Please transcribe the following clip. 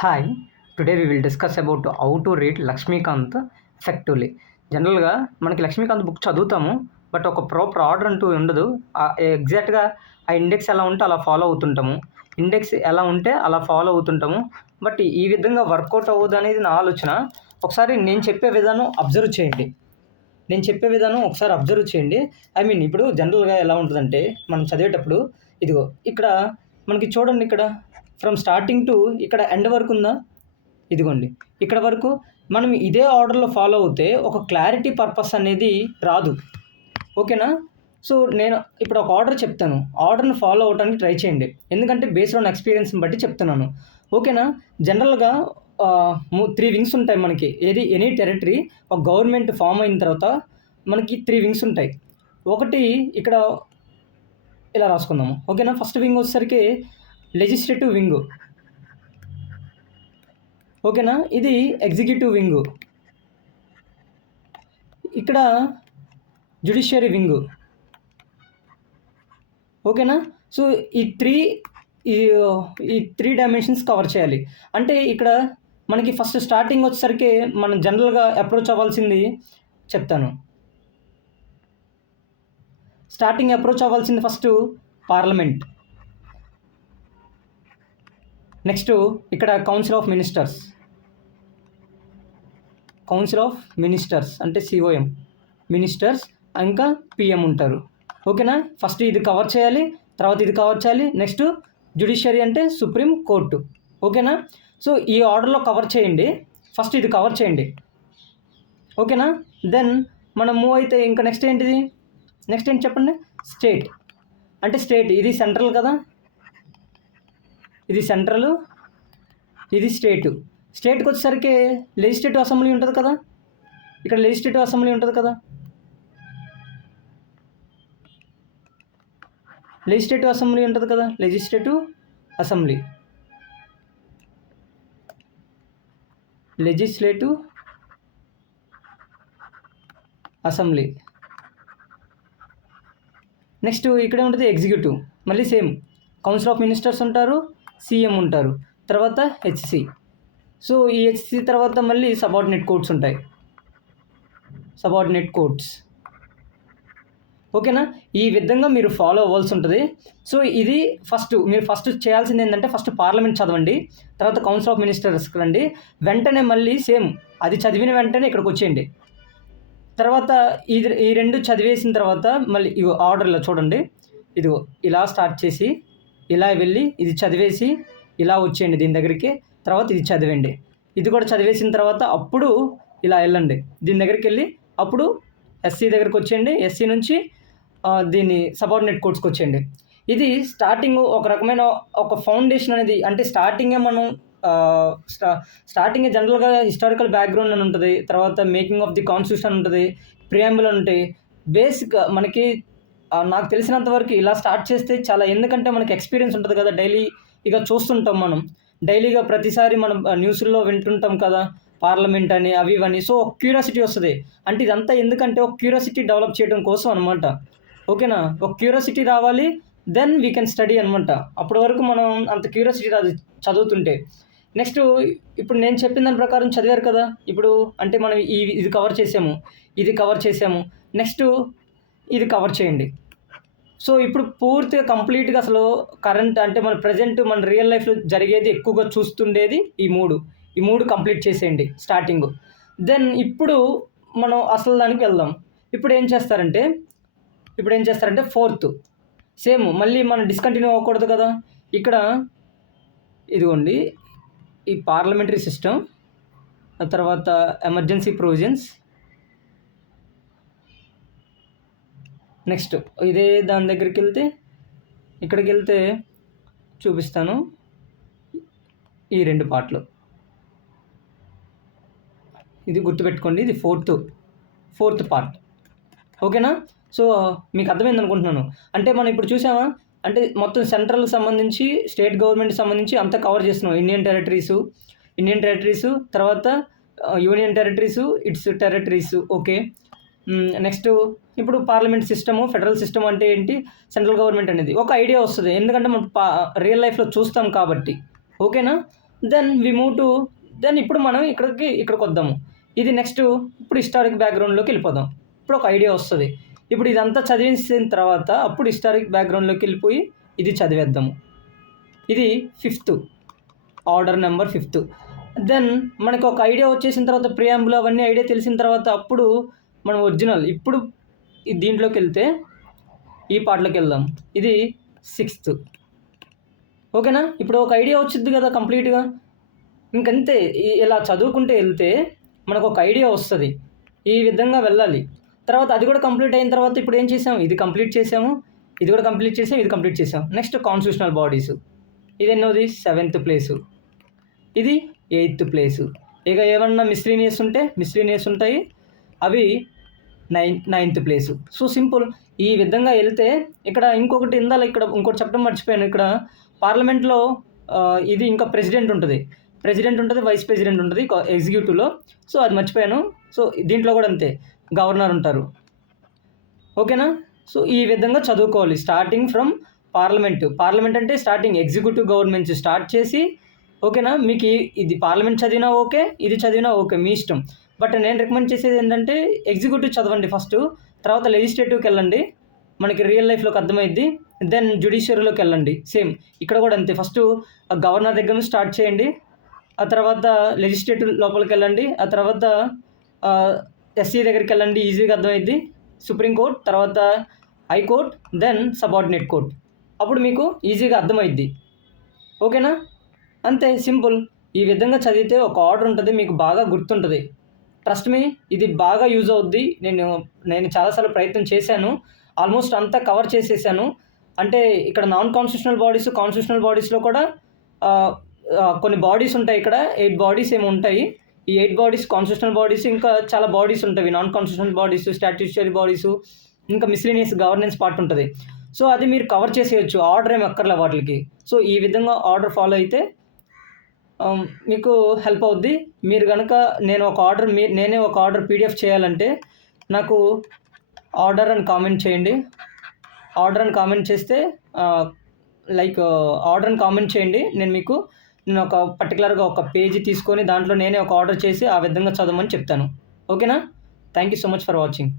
Hi today we will discuss about how to read Laxmikanth effectively. జనరల్గా మనకి Laxmikanth book చదువుతాము, but ఒక ప్రాపర్ ఆర్డర్ అంటూ ఉండదు. ఎగ్జాక్ట్గా ఆ ఇండెక్స్ ఎలా ఉంటే అలా ఫాలో అవుతుంటాము, ఇండెక్స్ ఎలా ఉంటే అలా ఫాలో అవుతుంటాము. బట్ ఈ విధంగా వర్కౌట్ అవ్వదు అనేది నా ఆలోచన. ఒకసారి నేను చెప్పే విధానం అబ్జర్వ్ చేయండి. ఒకసారి అబ్జర్వ్ చేయండి. ఇప్పుడు జనరల్గా ఎలా ఉంటుందంటే మనం చదివేటప్పుడు ఇదిగో ఇక్కడ మనకి చూడండి, ఇక్కడ ఫ్రమ్ స్టార్టింగ్ టు ఇక్కడ ఎండ్ వరకు ఉందా, ఇదిగోండి ఇక్కడ వరకు మనం ఇదే ఆర్డర్లో ఫాలో అవుతే ఒక క్లారిటీ పర్పస్ అనేది రాదు. ఓకేనా? సో నేను ఇప్పుడు ఒక ఆర్డర్ చెప్తాను, ఆర్డర్ని ఫాలో అవడానికి ట్రై చేయండి, ఎందుకంటే బేస్డ్ ఆన్ ఎక్స్పీరియన్స్ని బట్టి చెప్తున్నాను. ఓకేనా? జనరల్గా 3 వింగ్స్ ఉంటాయి మనకి. ఎనీ టెరిటరీ ఒక గవర్నమెంట్ ఫామ్ అయిన తర్వాత మనకి 3 వింగ్స్ ఉంటాయి. ఒకటి ఇక్కడ ఇలా రాసుకుందాము. ఓకేనా? ఫస్ట్ వింగ్ వచ్చేసరికి లెజిస్లేటివ్ వింగు. ఓకేనా? ఇది ఎగ్జిక్యూటివ్ వింగు. ఇక్కడ జ్యుడిషియరీ వింగు. ఓకేనా? సో ఈ త్రీ డైమెన్షన్స్ కవర్ చేయాలి. అంటే ఇక్కడ మనకి ఫస్ట్ స్టార్టింగ్ వచ్చేసరికి మనం జనరల్గా అప్రోచ్ అవ్వాల్సింది చెప్తాను. ఫస్ట్ పార్లమెంట్, నెక్స్ట్ ఇక్కడ కౌన్సిల్ ఆఫ్ మినిస్టర్స్ అంటే COM మినిస్టర్స్, ఇంకా PM ఉంటారు. ఓకేనా? ఫస్ట్ ఇది కవర్ చేయాలి, తర్వాత ఇది కవర్ చేయాలి, నెక్స్ట్ జ్యుడిషియరీ అంటే సుప్రీం కోర్టు. ఓకేనా? సో ఈ ఆర్డర్లో కవర్ చేయండి. ఫస్ట్ ఇది కవర్ చేయండి. ఓకేనా? దెన్ మనం మూవ్ అయితే ఇంకా నెక్స్ట్ ఏంటి చెప్పండి. స్టేట్ అంటే ఇది సెంట్రల్ కదా, ఇది సెంట్రల్, ఇది స్టేట్కి వచ్చేసరికి లెజిస్లేటివ్ అసెంబ్లీ ఉంటుంది కదా, ఇక్కడ లెజిస్లేటివ్ అసెంబ్లీ ఉంటుంది కదా, లెజిస్లేటివ్ అసెంబ్లీ. నెక్స్ట్ ఇక్కడే ఉంటుంది ఎగ్జిక్యూటివ్, మళ్ళీ సేమ్ కౌన్సిల్ ఆఫ్ మినిస్టర్స్ ఉంటారు, CM ఉంటారు, తర్వాత HC. సో ఈ HC తర్వాత మళ్ళీ సబార్డినేట్ కోర్ట్స్. ఓకేనా? ఈ విధంగా మీరు ఫాలో అవ్వాల్సి ఉంటుంది. సో ఇది మీరు ఫస్ట్ చేయాల్సింది ఏంటంటే ఫస్ట్ పార్లమెంట్ చదవండి, తర్వాత కౌన్సిల్ ఆఫ్ మినిస్టర్స్కి రండి, వెంటనే మళ్ళీ సేమ్ అది చదివిన వెంటనే ఇక్కడికి వచ్చేయండి. తర్వాత ఈ రెండు చదివేసిన తర్వాత మళ్ళీ ఇగో ఆర్డర్లో చూడండి, ఇదిగో ఇలా స్టార్ట్ చేసి ఇలా వెళ్ళి ఇది చదివేసి ఇలా వచ్చేయండి దీని దగ్గరికి, తర్వాత ఇది చదివండి, ఇది కూడా చదివేసిన తర్వాత అప్పుడు ఇలా వెళ్ళండి దీని దగ్గరికి వెళ్ళి, అప్పుడు SC దగ్గరికి వచ్చేయండి, SC నుంచి దీన్ని సబార్డినేట్ కోర్ట్స్కి వచ్చేయండి. ఇది స్టార్టింగ్ ఒక రకమైన ఒక ఫౌండేషన్ అనేది, అంటే స్టార్టింగే మనం స్టార్టింగ్ జనరల్గా హిస్టారికల్ బ్యాక్గ్రౌండ్ అని ఉంటుంది, తర్వాత మేకింగ్ ఆఫ్ ది కాన్స్టిట్యూషన్ ఉంటుంది, ప్రియాంబుల్ ఉంటాయి. బేసిక్ మనకి నాకు తెలిసినంత వరకు ఇలా స్టార్ట్ చేస్తే చాలా, ఎందుకంటే మనకి ఎక్స్పీరియన్స్ ఉంటుంది కదా, డైలీ ఇక చూస్తుంటాం మనం, డైలీగా ప్రతిసారి మనం న్యూస్లో వింటుంటాం కదా పార్లమెంట్ అని అవి ఇవన్నీ. సో ఒక క్యూరియాసిటీ వస్తుంది, అంటే ఇదంతా ఎందుకంటే ఒక క్యూరియాసిటీ డెవలప్ చేయడం కోసం అనమాట. ఓకేనా? ఒక క్యూరియాసిటీ రావాలి, దెన్ వీ కెన్ స్టడీ అనమాట. అప్పటి వరకు మనం అంత క్యూరియాసిటీ రాదు చదువుతుంటే. నెక్స్ట్ ఇప్పుడు నేను చెప్పిన దాని ప్రకారం చదివారు కదా, ఇప్పుడు అంటే మనం ఇది కవర్ చేసాము, నెక్స్ట్ ఇది కవర్ చేయండి. సో ఇప్పుడు పూర్తిగా కంప్లీట్గా అసలు కరెంట్ అంటే మన ప్రజెంట్ మన రియల్ లైఫ్లో జరిగేది ఎక్కువగా చూస్తుండేది ఈ మూడు కంప్లీట్ చేసేయండి స్టార్టింగ్. దెన్ ఇప్పుడు మనం అసలు దానికి వెళ్దాం. ఇప్పుడు ఏం చేస్తారంటే ఫోర్త్ సేమ్ మళ్ళీ మనం డిస్కంటిన్యూ అవ్వకూడదు కదా, ఇక్కడ ఇదిగోండి ఈ పార్లమెంటరీ సిస్టమ్, ఆ తర్వాత ఎమర్జెన్సీ ప్రొవిజన్స్, నెక్స్ట్ ఇదే దాని దగ్గరికి వెళ్తే ఇక్కడికి వెళ్తే చూపిస్తాను ఈ 2 పార్ట్లు. ఇది గుర్తుపెట్టుకోండి, ఇది ఫోర్త్ పార్ట్. ఓకేనా? సో మీకు అర్థమైంది అనుకుంటున్నాను. అంటే మనం ఇప్పుడు చూసామా, అంటే మొత్తం సెంట్రల్కి సంబంధించి స్టేట్ గవర్నమెంట్కి సంబంధించి అంతా కవర్ చేస్తున్నాం. ఇండియన్ టెరిటరీసు, తర్వాత యూనియన్ టెరిటరీసు, ఇట్స్ టెరిటరీసు. ఓకే. నెక్స్ట్ ఇప్పుడు పార్లమెంట్ సిస్టము, ఫెడరల్ సిస్టమ్ అంటే ఏంటి, సెంట్రల్ గవర్నమెంట్ అనేది ఒక ఐడియా వస్తుంది, ఎందుకంటే మనం రియల్ లైఫ్లో చూస్తాం కాబట్టి. ఓకేనా? Then we move to then ఇప్పుడు మనం ఇక్కడికి వద్దాము. ఇది నెక్స్ట్ ఇప్పుడు హిస్టారిక్ బ్యాక్‌గ్రౌండ్‌లోకి వెళ్ళిపోదాం. ఇప్పుడు ఒక ఐడియా వస్తది. ఇప్పుడు ఇదంతా చదివేసిన తర్వాత అప్పుడు హిస్టారిక్ బ్యాక్‌గ్రౌండ్‌లోకి వెళ్ళిపోయి ఇది చదివేద్దాము. ఇది ఫిఫ్త్ ఆర్డర్ నెంబర్ 5. దెన్ మనకు ఒక ఐడియా వచ్చేసిన తర్వాత ప్రియాంబుల్ అవన్నీ ఐడియా తెలిసిన తర్వాత అప్పుడు మనం ఒరిజినల్ ఇప్పుడు దీంట్లోకి వెళ్తే ఈ పార్ట్‌లోకి వెళ్దాం. ఇది 6థ్. ఓకేనా? ఇప్పుడు ఒక ఐడియా వచ్చిద్ది కదా కంప్లీట్‌గా. ఇంకంతే ఇలా చదువుకుంటూ వెళ్తే మనకు ఒక ఐడియా వస్తది. ఈ విధంగా వెళ్ళాలి. తర్వాత అది కూడా కంప్లీట్ అయిన తర్వాత ఇప్పుడు ఏం చేసాం? ఇది కంప్లీట్ చేసాము. ఇది కూడా కంప్లీట్ చేసాం. ఇది కంప్లీట్ చేసాం. Next constitutional bodies. ఇది ఎన్నోది? 7థ్ ప్లేసు. ఇది 8థ్ ప్లేసు. ఇక ఏమన్నా మిస్లీనియస్ ఉంటే మిస్లీనియస్ ఉంటాయి. అవి 9థ్ ప్లేసు. So simple. ఈ విధంగా వెళ్తే ఇక్కడ ఇంకొకటి ఇక్కడ ఇంకోటి చెప్పడం మర్చిపోయాను. ఇక్కడ పార్లమెంట్‌లో ఇది ఇంకా ప్రెసిడెంట్ ఉంటది. వైస్ ప్రెసిడెంట్ ఉంటది ఎగ్జిక్యూటివ్‌లో. సో అది మర్చిపోయాను. సో దీంట్లో కూడా అంతే. గవర్నర్ ఉంటారు. ఓకేనా? సో ఈ విధంగా చదువుకోవాలి. స్టార్టింగ్ ఫ్రమ్ పార్లమెంట్ అంటే స్టార్టింగ్ ఎగ్జిక్యూటివ్ గవర్నమెంట్ స్టార్ట్ చేసి ఓకేనా? మీకు ఇది పార్లమెంట్ చదివినా ఓకే, ఇది చదివినా ఓకే మీ ఇష్టం. బట్ నేను రికమెండ్ చేసేది ఏంటంటే ఎగ్జిక్యూటివ్ చదవండి ఫస్టు. తర్వాత లెజిస్లేటివ్‌కి వెళ్ళండి. మనకి రియల్ లైఫ్‌లోకి అర్థమైద్ది. దెన్ జ్యుడిషియరీలోకి వెళ్ళండి. సేమ్ ఇక్కడ కూడా అంతే. ఫస్టు గవర్నర్ దగ్గర నుంచి స్టార్ట్ చేయండి. ఆ తర్వాత లెజిస్లేటివ్ లోపలికి వెళ్ళండి. ఆ తర్వాత ఎస్సీ దగ్గరికి వెళ్ళండి. ఈజీగా అర్థమైద్ది. సుప్రీం కోర్ట్, తర్వాత హైకోర్ట్, దెన్ సబార్డినేట్ కోర్ట్. అప్పుడు మీకు ఈజీగా అర్థమైద్ది. ఓకేనా? అంతే సింపుల్. ఈ విధంగా చదివితే ఒక ఆర్డర్ ఉంటుంది. మీకు బాగా గుర్తుంటుంది. ట్రస్ట్ మీ, ఇది బాగా యూజ్ అవుద్ది. నేను చాలా సార్లు ప్రయత్నం చేశాను. ఆల్మోస్ట్ అంతా కవర్ చేసేసాను. అంటే ఇక్కడ నాన్ కాన్స్టిట్యూషనల్ బాడీస్, కాన్స్టిట్యూషనల్ బాడీస్‌లో కూడా కొన్ని బాడీస్ ఉంటాయి. ఇక్కడ 8 బాడీస్ ఏమో ఉంటాయి. ఈ 8 బాడీస్ కాన్స్టిట్యూషనల్ బాడీస్, ఇంకా చాలా బాడీస్ ఉంటాయి. Non constitutional bodies, statutory bodies, ఇంకా మిస్‌లేనియస్ గవర్నెన్స్ పార్ట్ ఉంటుంది. సో అది మీరు కవర్ చేసేయొచ్చు. ఆర్డర్ ఏమి అక్కర్లే వాటికి. సో ఈ విధంగా ఆర్డర్ ఫాలో అయితే మీకు హెల్ప్ అవుద్ది. మీరు గనక నేనే ఒక ఆర్డర్ పీడిఎఫ్ చేయాలంటే నాకు ఆర్డర్ అని కామెంట్ చేయండి. ఆర్డర్ అని కామెంట్ చేస్తే ఆర్డర్ అని కామెంట్ చేయండి. నేను ఒక పర్టికులర్‌గా ఒక పేజీ తీసుకొని దాంట్లో నేనే ఒక ఆర్డర్ చేసి ఆ విధంగా చదవమని చెప్తాను. ఓకేనా? Thank you so much for watching.